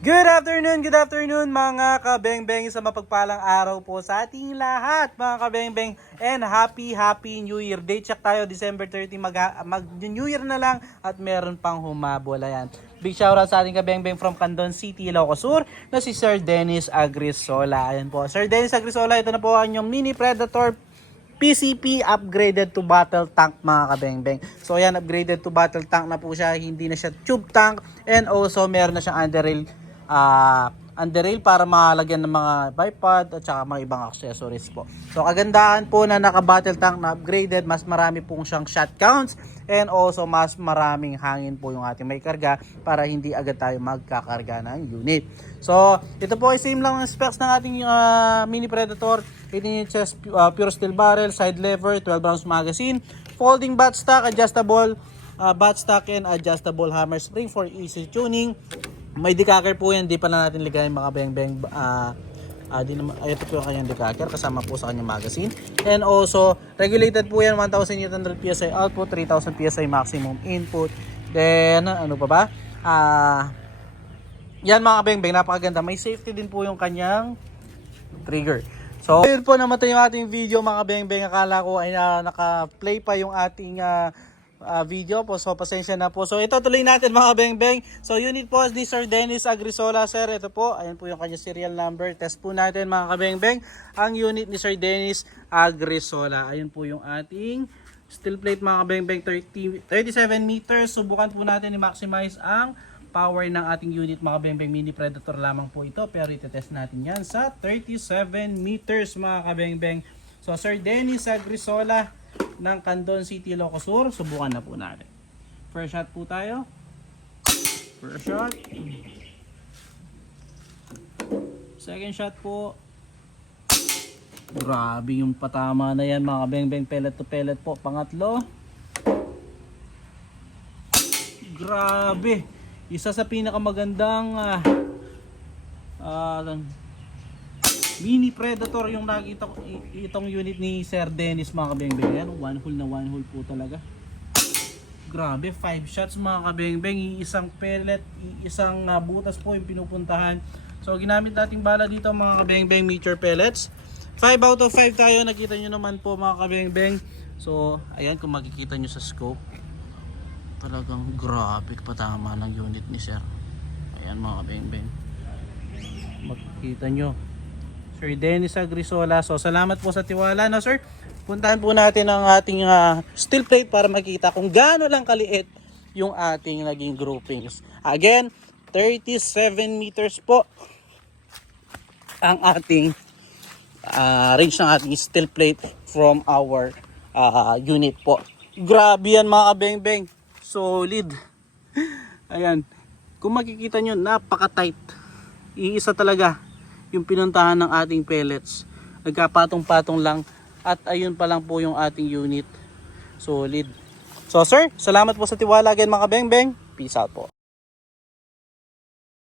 Good afternoon mga kabengbeng, sa mapagpalang araw po sa ating lahat mga kabengbeng, and happy New Year. Date check tayo, December 30, mag New Year na lang at meron pang humabol. Ayan. Big shoutout sa ating kabengbeng from Candon City, Ilocos Sur na si Sir Dennis Agrisola. Ayan po, Sir Dennis Agrisola, ito na po ang inyong Mini Predator PCP upgraded to battle tank mga kabengbeng. So ayan, upgraded to battle tank na po siya, hindi na siya tube tank, and also meron na siyang underrail para malagyan ng mga bipod at saka mga ibang accessories po. So kagandahan po na naka battle tank na upgraded, mas marami pong siyang shot counts, and also mas maraming hangin po yung ating may karga para hindi agad tayo magkakarga ng unit. So ito po ay same lang ang specs ng ating Mini Predator. 18 inches pure steel barrel, side lever, 12 rounds magazine, folding buttstock, adjustable buttstock and adjustable hammer spring for easy tuning. May decacker po yan, di pa na natin ligay mga bengbeng. Ito po yung kanyang decacker, kasama po sa kanyang magazine. And also, regulated po yan, 1,800 PSI output, 3,000 PSI maximum input. Then, ano pa ba? Yan mga bengbeng, napakaganda. May safety din po yung kanyang trigger. So, yun po, namatay yung ating video mga bengbeng. Akala ko ay naka-play pa yung ating video po, so pasensya na po. So ito, tuloy natin mga bengbeng. So unit po ni Sir Dennis Agrisola, sir. Ito po, ayan po yung kanya serial number. Test po natin mga kabengbeng ang unit ni Sir Dennis Agrisola. Ayan po yung ating steel plate mga kabengbeng, 37 meters. Subukan po natin i-maximize ang power ng ating unit mga kabengbeng. Mini Predator lamang po ito, pero itetest natin yan sa 37 meters mga kabengbeng. So Sir Dennis Agrisola ng Candon City, Ilocos Sur, subukan na po natin. First shot po tayo. First shot. Second shot po. Grabe yung patama na yan mga bengbeng, pellet to pellet po. Pangatlo. Grabe. Isa sa pinakamagandang Mini Predator yung nakita ko, itong unit ni Sir Dennis mga kabengbeng. Yan, one hole po talaga. Grabe, 5 shots mga kabengbeng, isang pellet, isang butas po yung pinupuntahan. So ginamit nating bala dito mga kabengbeng, meter pellets. 5 out of 5 tayo, nakita nyo naman po mga kabengbeng. So ayan, kung makikita nyo sa scope, talagang grabe patama ng unit ni Sir. Ayan mga kabengbeng, makikita nyo, Sir Dennis Agrisola. So salamat po sa tiwala na sir. Puntahan po natin ang ating steel plate para makita kung gaano lang kaliit yung ating naging groupings. Again, 37 meters po ang ating range ng ating steel plate from our unit po. Grabe yan mga kabengbeng, solid. Ayan, kung makikita nyo, napaka-tight. Iisa talaga yung pinuntahan ng ating pellets. Nagkapatong-patong lang at ayun pa lang po yung ating unit. Solid. So sir, salamat po sa tiwala again mga bengbeng. Peace out po.